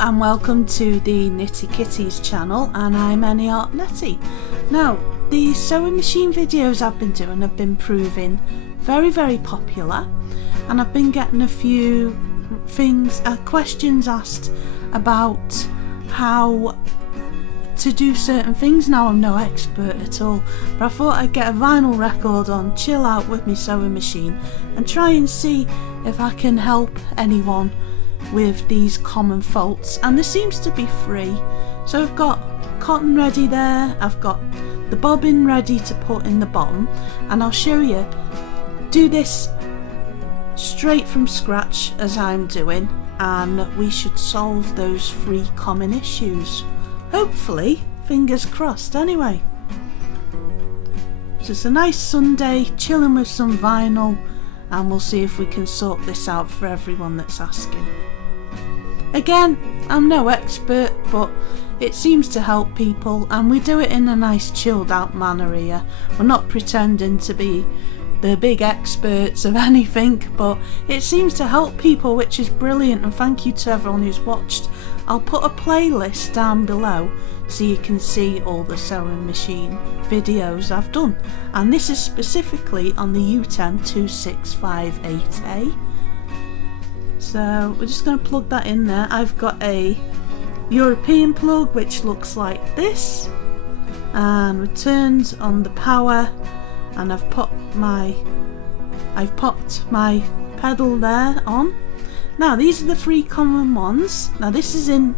and welcome to the Knitty Kitties channel, and I'm Netty. Now, the sewing machine videos I've been doing have been proving very popular, and I've been getting a few questions asked about how to do certain things. Now, I'm no expert at all, but I thought I'd get a vinyl record on, chill out with my sewing machine and try and see if I can help anyone with these common faults, and there seems to be three. So I've got cotton ready there, I've got the bobbin ready to put in the bottom, and I'll show you do this straight from scratch as I'm doing, and we should solve those three common issues. Hopefully, fingers crossed anyway. So it's a nice Sunday, chilling with some vinyl, and we'll see if we can sort this out for everyone that's asking. Again, I'm no expert, but it seems to help people, and we do it in a nice chilled out manner here. We're not pretending to be the big experts of anything, but it seems to help people, which is brilliant, and thank you to everyone who's watched. I'll put a playlist down below so you can see all the sewing machine videos I've done, and this is specifically on the Uten 2658A. So we're just going to plug that in there. I've got a European plug which looks like this, and returns on the power, and I've popped my pedal there on. Now these are the three common ones. Now this is in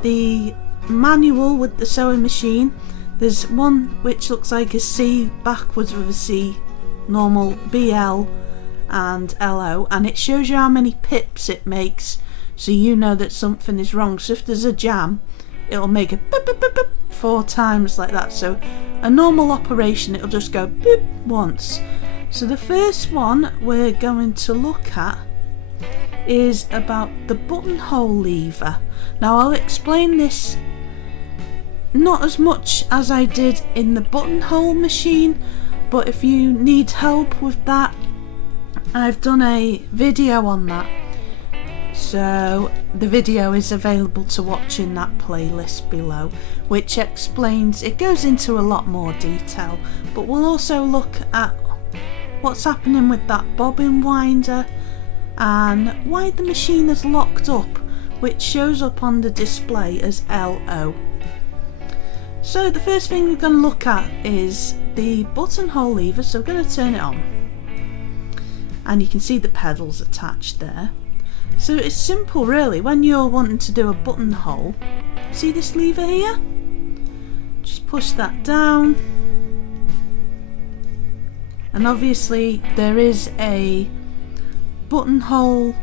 the manual with the sewing machine. There's one which looks like a C backwards with a C, normal, BL and LO, and it shows you how many pips it makes, so you know that something is wrong. So if there's a jam, it'll make a beep, beep, beep, beep 4 times like that. So a normal operation, it'll just go beep once. So the first one we're going to look at is about the buttonhole lever. Now I'll explain this not as much as I did in the buttonhole machine, but if you need help with that, I've done a video on that, so the video is available to watch in that playlist below, which explains, it goes into a lot more detail, but we'll also look at what's happening with that bobbin winder and why the machine is locked up, which shows up on the display as LO. So the first thing we're going to look at is the buttonhole lever, so we're going to turn it on. And you can see the pedals attached there. So it's simple really. When you're wanting to do a buttonhole, see this lever here? Just push that down, and obviously there is a buttonhole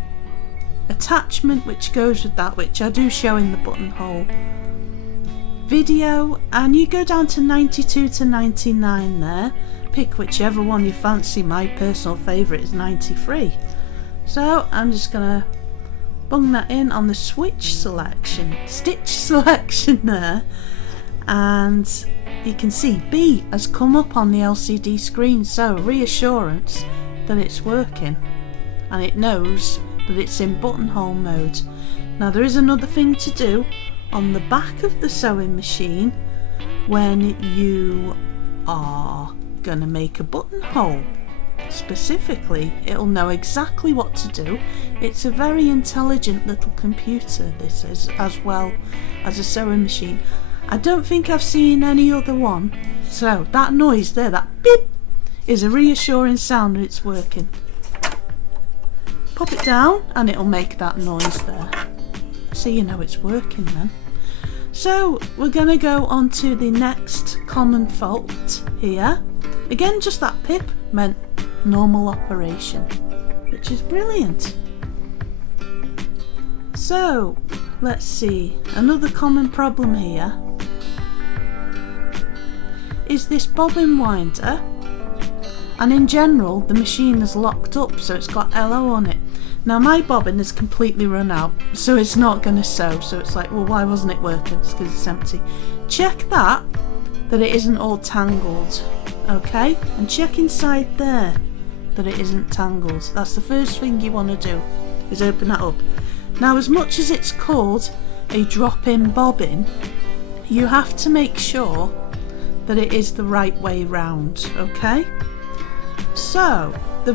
attachment which goes with that, which I do show in the buttonhole video, and you go down to 92 to 99 there. Pick whichever one you fancy. My personal favourite is 93. So I'm just gonna bung that in on the stitch selection there, and you can see B has come up on the LCD screen, so reassurance that it's working and it knows that it's in buttonhole mode. Now there is another thing to do on the back of the sewing machine when you are going to make a buttonhole. Specifically, it'll know exactly what to do. It's a very intelligent little computer, this is, as well as a sewing machine. I don't think I've seen any other one. So that noise there, that beep, is a reassuring sound that it's working. Pop it down and it'll make that noise there, so you know it's working then. So we're going to go on to the next common fault here. Again, just that pip meant normal operation, which is brilliant. So let's see, another common problem here is this bobbin winder, and in general the machine is locked up, so it's got LO on it. Now my bobbin is completely run out, so it's not going to sew, so it's like, well, why wasn't it working? It's because it's empty. Check that it isn't all tangled, okay? And check inside there that it isn't tangled. That's the first thing you want to do, is open that up. Now, as much as it's called a drop-in bobbin, you have to make sure that it is the right way round, okay? So the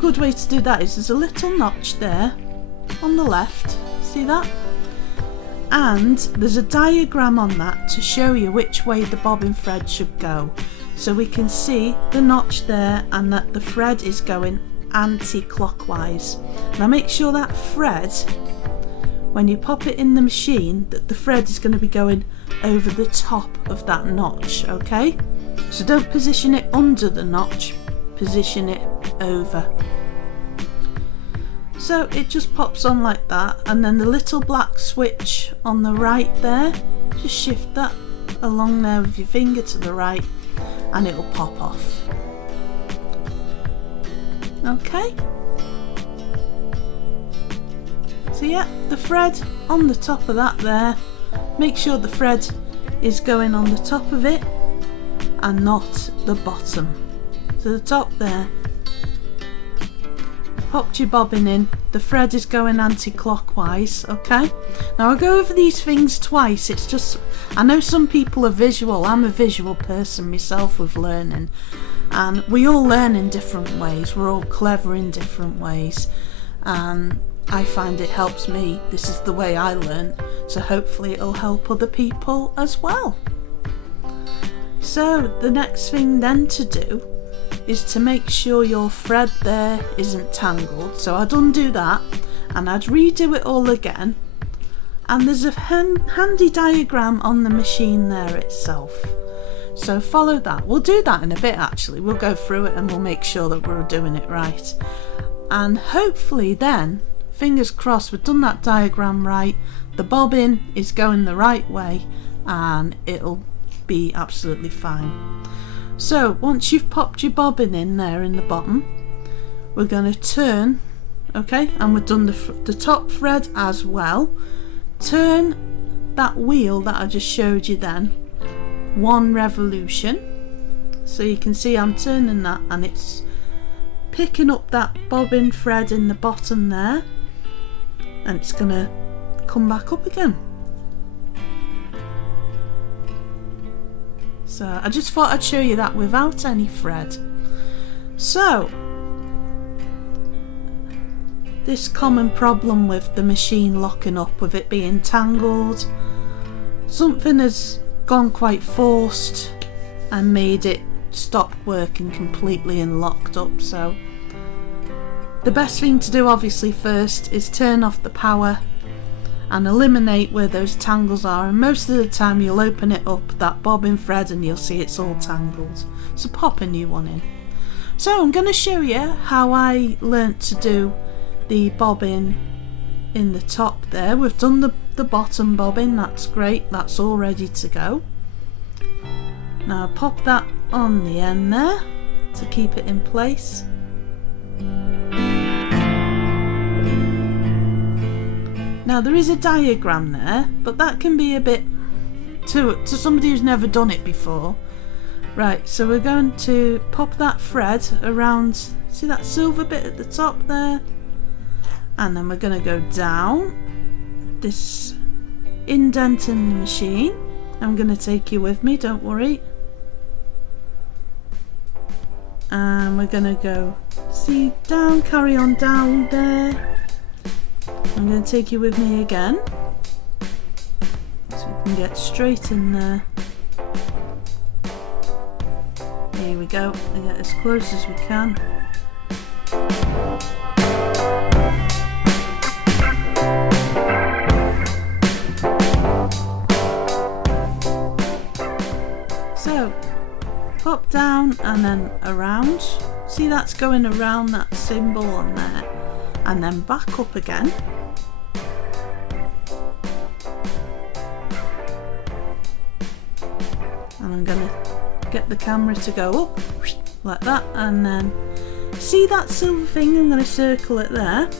good way to do that is there's a little notch there on the left, see that? And there's a diagram on that to show you which way the bobbin thread should go. So we can see the notch there and that the thread is going anti-clockwise. Now make sure that thread, when you pop it in the machine, that the thread is going to be going over the top of that notch, okay? So don't position it under the notch, position it over. So it just pops on like that, and then the little black switch on the right there, just shift that along there with your finger to the right and it'll pop off. Okay, so yeah, the thread on the top of that there, make sure the thread is going on the top of it and not the bottom. So the top there, popped your bobbin in, the thread is going anti-clockwise, okay? Now I'll go over these things twice, it's just, I know some people are visual, I'm a visual person myself with learning, and we all learn in different ways, we're all clever in different ways, and I find it helps me, this is the way I learn, so hopefully it'll help other people as well. So the next thing then to do is to make sure your thread there isn't tangled. So I'd undo that and I'd redo it all again, and there's a handy diagram on the machine there itself, so follow that. We'll do that in a bit actually, we'll go through it and we'll make sure that we're doing it right, and hopefully then, fingers crossed, we've done that diagram right, the bobbin is going the right way and it'll be absolutely fine. So once you've popped your bobbin in there in the bottom, we're going to turn, okay, and we've done the top thread as well. Turn that wheel that I just showed you then 1 revolution, so you can see I'm turning that and it's picking up that bobbin thread in the bottom there, and it's going to come back up again. So I just thought I'd show you that without any thread. So this common problem with the machine locking up, with it being tangled, something has gone quite forced and made it stop working completely and locked up. So the best thing to do obviously first is turn off the power and eliminate where those tangles are, and most of the time you'll open it up, that bobbin thread, and you'll see it's all tangled, so pop a new one in. So I'm going to show you how I learnt to do the bobbin in the top there. We've done the bottom bobbin, that's great, that's all ready to go. Now pop that on the end there to keep it in place. Now there is a diagram there, but that can be a bit to somebody who's never done it before. Right, so we're going to pop that thread around, see that silver bit at the top there? And then we're going to go down this indent in the machine. I'm going to take you with me, don't worry. And we're going to go, see, down, carry on down there. I'm going to take you with me again, so we can get straight in there. Here we go, and get as close as we can. So, pop down and then around. See, that's going around that symbol on there. And then back up again. And I'm going to get the camera to go up like that, and then see that silver thing, I'm going to circle it there.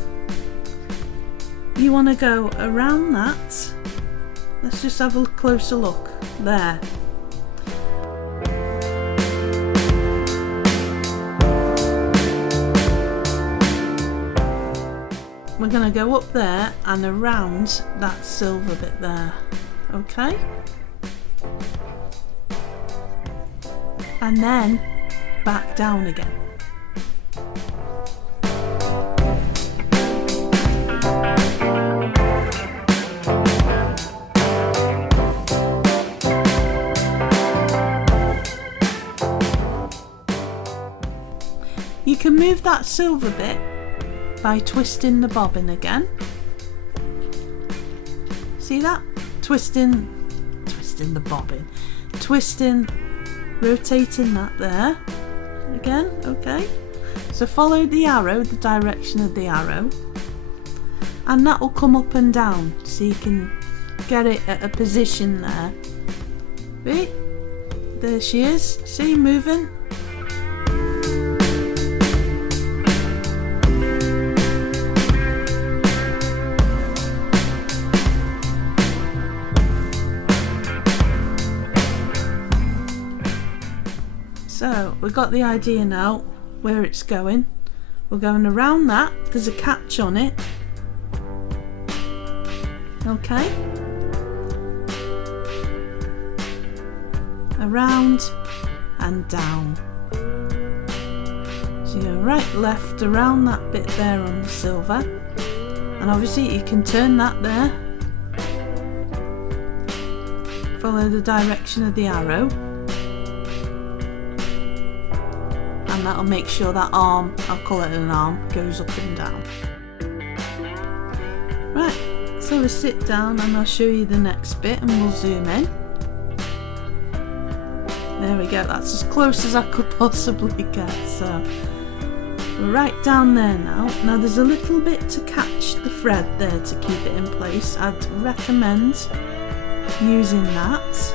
You want to go around that. Let's just have a closer look there. we're going to go up there and around that silver bit there, okay? And then back down again. You can move that silver bit by twisting the bobbin again. See that? Twisting the bobbin. Rotating that there. Again, okay. So follow the arrow, the direction of the arrow. And that will come up and down so you can get it at a position there. Right? There she is. See, moving. So we've got the idea now where it's going. We're going around that. There's a catch on it. Okay. Around and down. So you go right, left, around that bit there on the silver. And obviously you can turn that there. Follow the direction of the arrow. And that'll make sure that arm, I'll call it an arm, goes up and down. Right, so we'll sit down and I'll show you the next bit and we'll zoom in. There we go, that's as close as I could possibly get. So we're right down there now. Now there's a little bit to catch the thread there to keep it in place. I'd recommend using that.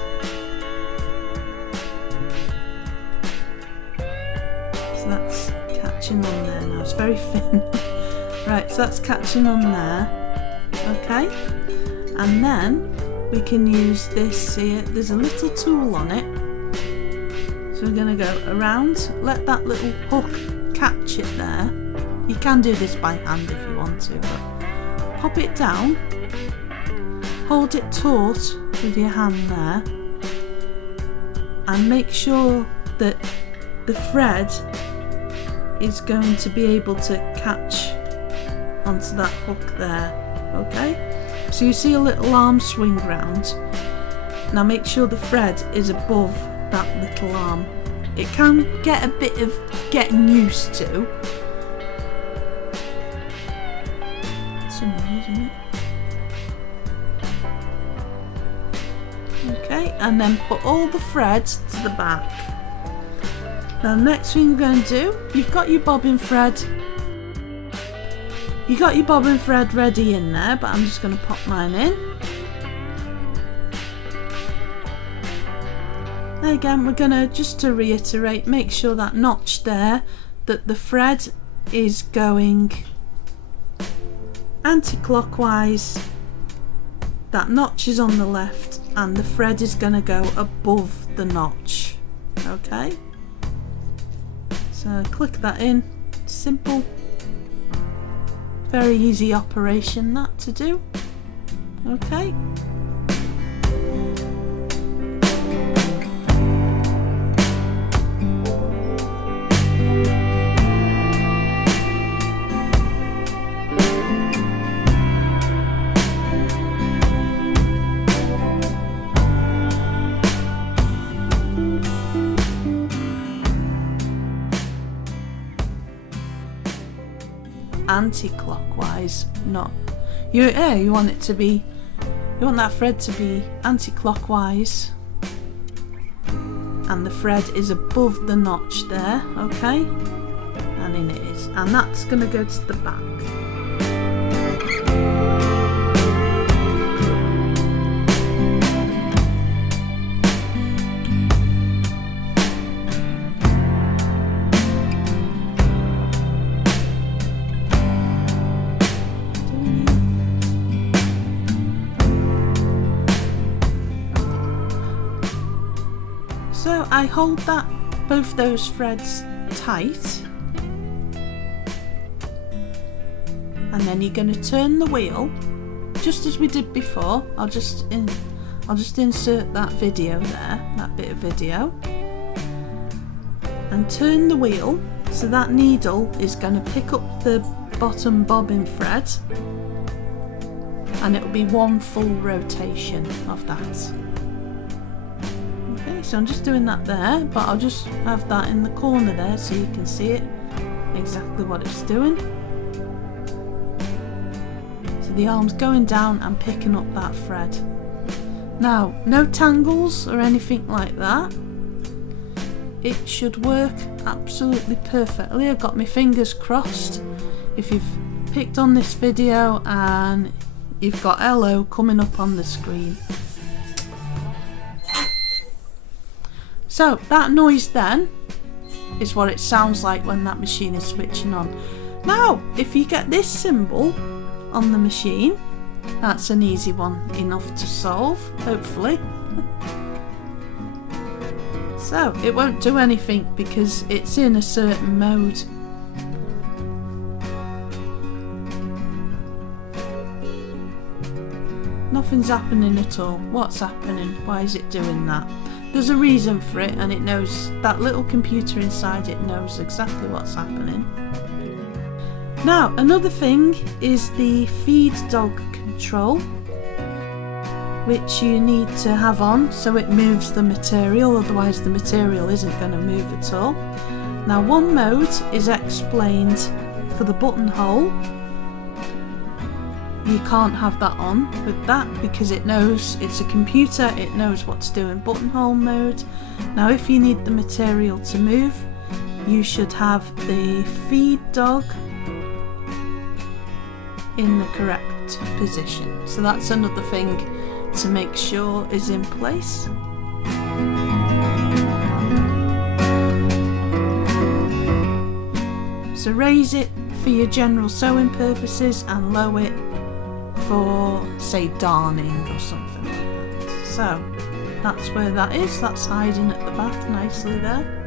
So that's catching on there now, it's very thin. Right, so that's catching on there, okay? And then we can use this here, there's a little tool on it. So we're going to go around, let that little hook catch it there. You can do this by hand if you want to, but pop it down, hold it taut with your hand there, and make sure that the thread is going to be able to catch onto that hook there, okay? So you see a little arm swing round. Now make sure the thread is above that little arm. It can get a bit of getting used to. Isn't it? Okay, and then put all the threads to the back. Now the next thing you're going to do, you've got your bobbin thread. You got your bobbin thread ready in there, but I'm just going to pop mine in. Again, we're going to, just to reiterate, make sure that notch there, that the thread is going anti-clockwise, that notch is on the left, and the thread is going to go above the notch, okay? So click that in, simple, very easy operation that to do, okay? Anti-clockwise, not you want it to be, you want that thread to be anti-clockwise and the thread is above the notch there, okay, and in it is, and that's going to go to the back. So I hold that, both those threads tight, and then you're going to turn the wheel just as we did before. I'll just insert that video there, that bit of video, and turn the wheel so that needle is going to pick up the bottom bobbin thread, and it will be one full rotation of that. Okay, so I'm just doing that there, but I'll just have that in the corner there so you can see it exactly what it's doing. So the arm's going down and picking up that thread. Now, no tangles or anything like that. It should work absolutely perfectly. I've got my fingers crossed. If you've picked on this video and you've got hello coming up on the screen. So that noise then is what it sounds like when that machine is switching on. Now, if you get this symbol on the machine, that's an easy one enough to solve, hopefully. So it won't do anything because it's in a certain mode. Nothing's happening at all. What's happening? Why is it doing that? There's a reason for it, and it knows, that little computer inside it knows exactly what's happening. Now, another thing is the feed dog control, which you need to have on so it moves the material, otherwise the material isn't going to move at all. Now, one mode is explained for the buttonhole. You can't have that on with that because it knows it's a computer, it knows what to do in buttonhole mode. Now, if you need the material to move, you should have the feed dog in the correct position. So that's another thing to make sure is in place. So raise it for your general sewing purposes and lower it for, say, darning or something like that. So that's where that is. That's hiding at the back nicely there.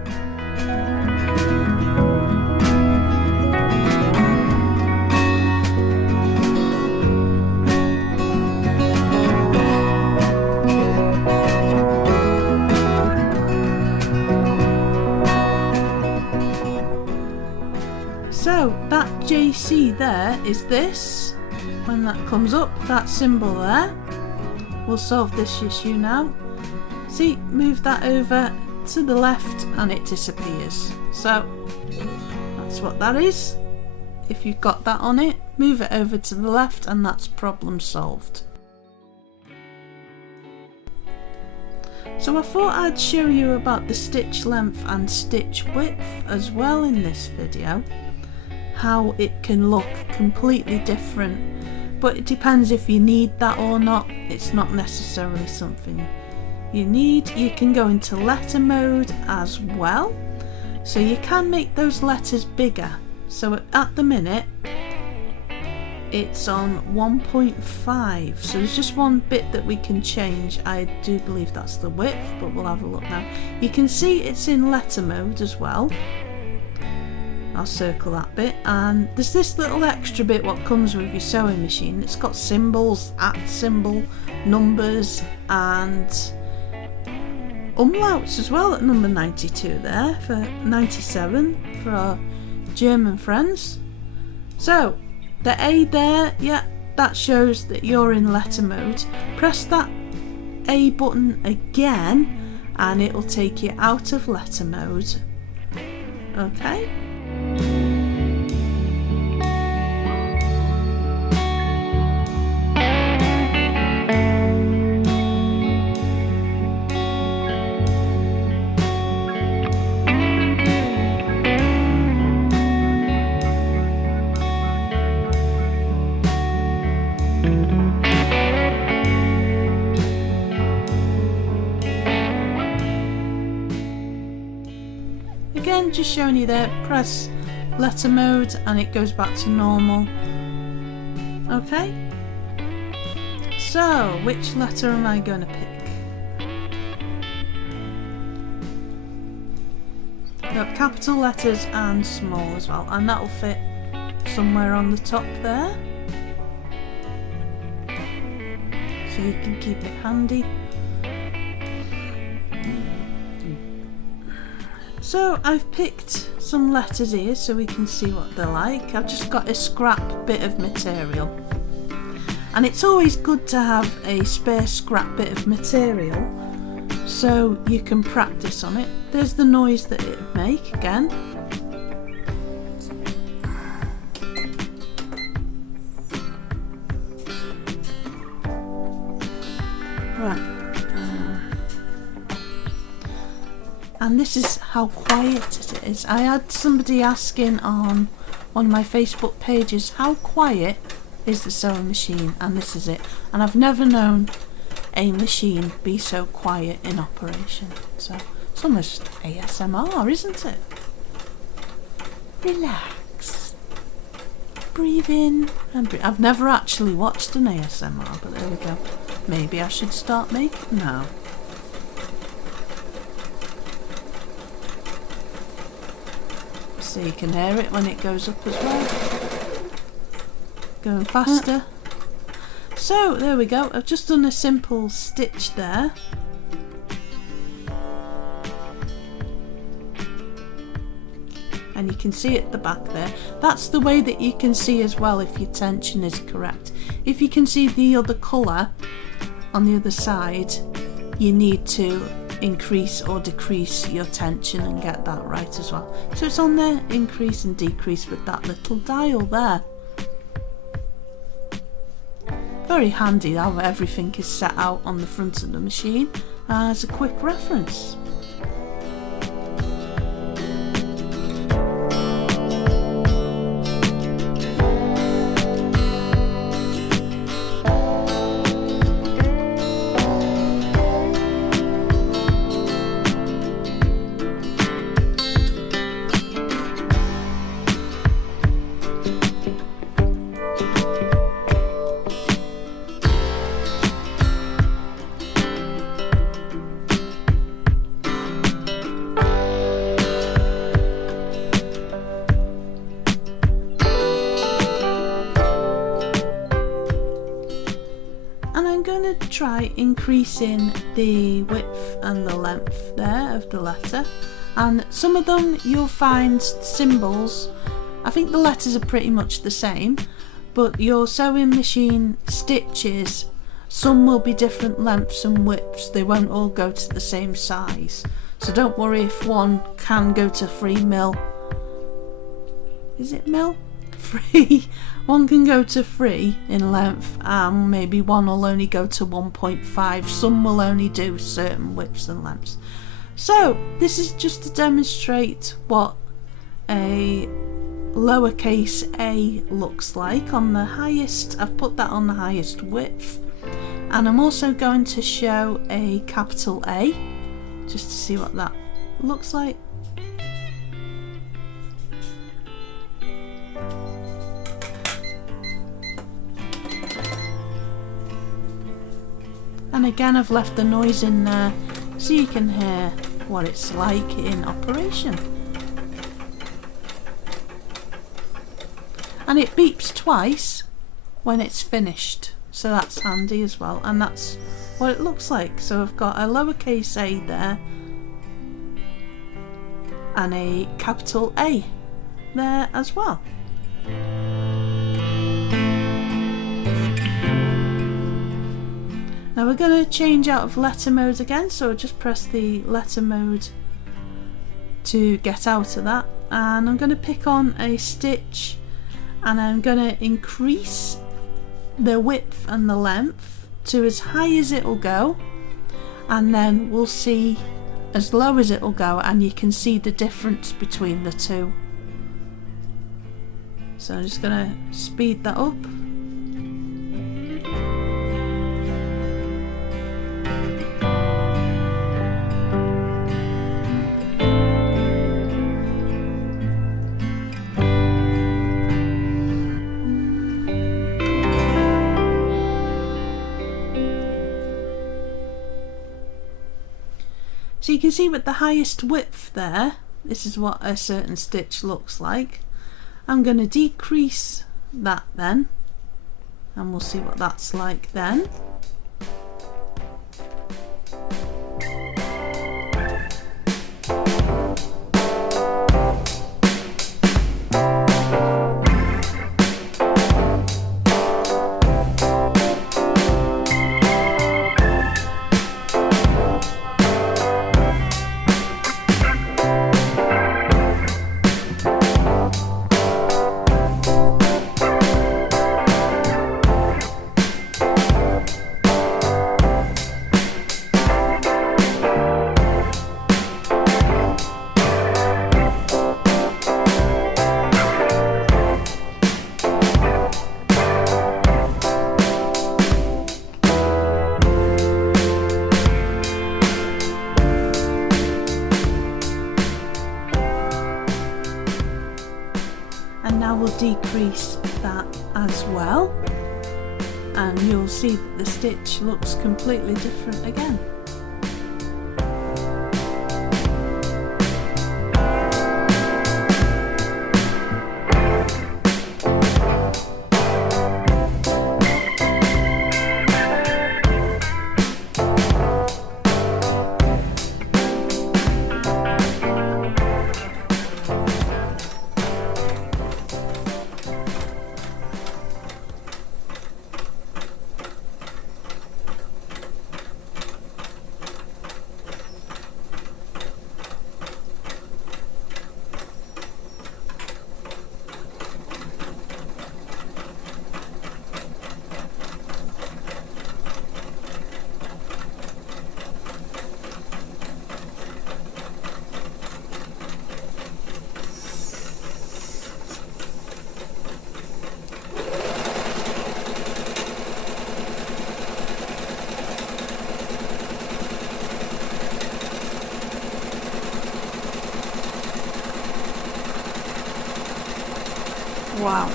So that JC there is this. When that comes up, that symbol there, we'll solve this issue now. See, move that over to the left and it disappears. So that's what that is. If you've got that on it, move it over to the left and that's problem solved. So I thought I'd show you about the stitch length and stitch width as well in this video. How it can look completely different. But it depends if you need that or not. It's not necessarily something you need. You can go into letter mode as well. So you can make those letters bigger. So at the minute, it's on 1.5. So there's just one bit that we can change. I do believe that's the width, but we'll have a look now. You can see it's in letter mode as well. I'll circle that bit, and there's this little extra bit what comes with your sewing machine. It's got symbols, @ symbol, numbers and umlauts as well at number 92 there, for 97 for our German friends. So the A there, yeah, that shows that you're in letter mode. Press that A button again and it will take you out of letter mode. Okay. Again, just showing you there, press letter mode and it goes back to normal. Okay, so which letter am I going to pick? Got capital letters and small as well, and that will fit somewhere on the top there, so you can keep it handy. So I've picked some letters here so we can see what they're like. I've just got a scrap bit of material, and it's always good to have a spare scrap bit of material so you can practice on it. There's the noise that it would make again. Right. And this is how quiet it is. I had somebody asking on one of my Facebook pages, how quiet is the sewing machine? And this is it. And I've never known a machine be so quiet in operation. So it's almost ASMR, isn't it? Relax. Breathe in and breathe. I've never actually watched an ASMR, but there we go. Maybe I should start making now. So you can hear it when it goes up as well. Going faster. So there we go. I've just done a simple stitch there. And you can see at the back there. That's the way that you can see as well if your tension is correct. If you can see the other colour on the other side, you need to increase or decrease your tension and get that right as well. So it's on there, increase and decrease with that little dial there. Very handy how everything is set out on the front of the machine as a quick reference. Try increasing the width and the length there of the letter, and some of them you'll find symbols. I think the letters are pretty much the same, but your sewing machine stitches, some will be different lengths and widths. They won't all go to the same size, so don't worry if one can go to 3 mil. Is it mil? 3. One can go to 3 in length, and maybe one will only go to 1.5. Some will only do certain widths and lengths. So this is just to demonstrate what a lowercase a looks like on the highest. I've put that on the highest width, and I'm also going to show a capital A just to see what that looks like. And again, I've left the noise in there so you can hear what it's like in operation. And it beeps twice when it's finished, so that's handy as well. And that's what it looks like. So I've got a lowercase a there and a capital A there as well. Now we're going to change out of letter mode again, so I'll just press the letter mode to get out of that, and I'm going to pick on a stitch and I'm going to increase the width and the length to as high as it'll go, and then we'll see as low as it'll go, and you can see the difference between the two. So I'm just going to speed that up. So you can see with the highest width there, this is what a certain stitch looks like, I'm going to decrease that then, and we'll see what that's like then. Decrease that as well, and you'll see that the stitch looks completely different again. Wow.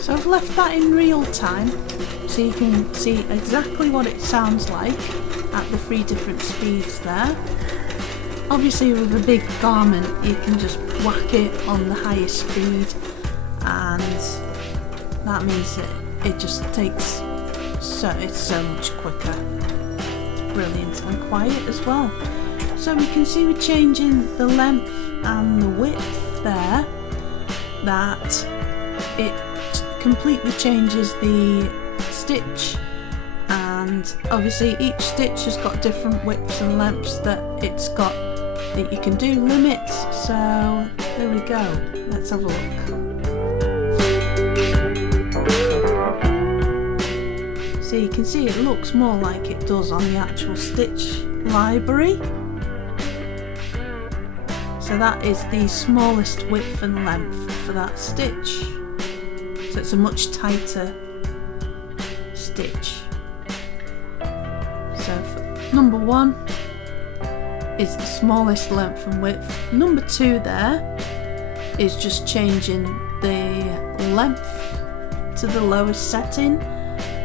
So I've left that in real time so you can see exactly what it sounds like at the 3 different speeds there. Obviously with a big garment you can just whack it on the highest speed, and that means that it just takes it's so much quicker. It's brilliant and quiet as well. So we can see we're changing the length and the width there, that it completely changes the stitch, and obviously each stitch has got different widths and lengths that it's got, that you can do limits. So there we go, let's have a look. So you can see it looks more like it does on the actual stitch library. So that is the smallest width and length for that stitch. So it's a much tighter stitch. So number 1 is the smallest length and width. Number 2 there is just changing the length to the lowest setting.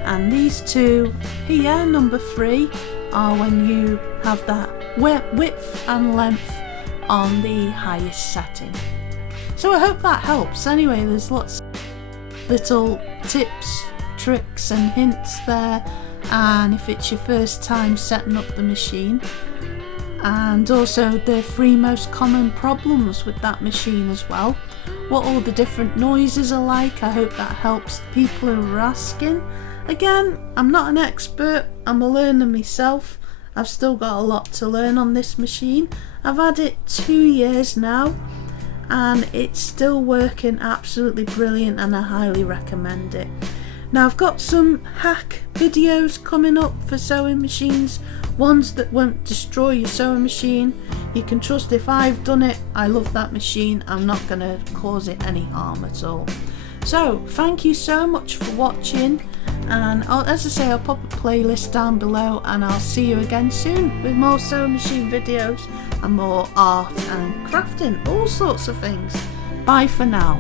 And these 2 here, number 3, are when you have that width and length on the highest setting. So I hope that helps. Anyway, there's lots of little tips, tricks and hints there, and if it's your first time setting up the machine, and also the 3 most common problems with that machine as well, what all the different noises are like. I hope that helps people who are asking. Again, I'm not an expert, I'm a learner myself. I've still got a lot to learn on this machine. I've had it 2 years now, and it's still working absolutely brilliant, and I highly recommend it. Now I've got some hack videos coming up for sewing machines, ones that won't destroy your sewing machine. You can trust if I've done it, I love that machine, I'm not going to cause it any harm at all. So thank you so much for watching, and as I say, I'll pop a playlist down below, and I'll see you again soon with more sewing machine videos and more art and crafting, all sorts of things. Bye for now.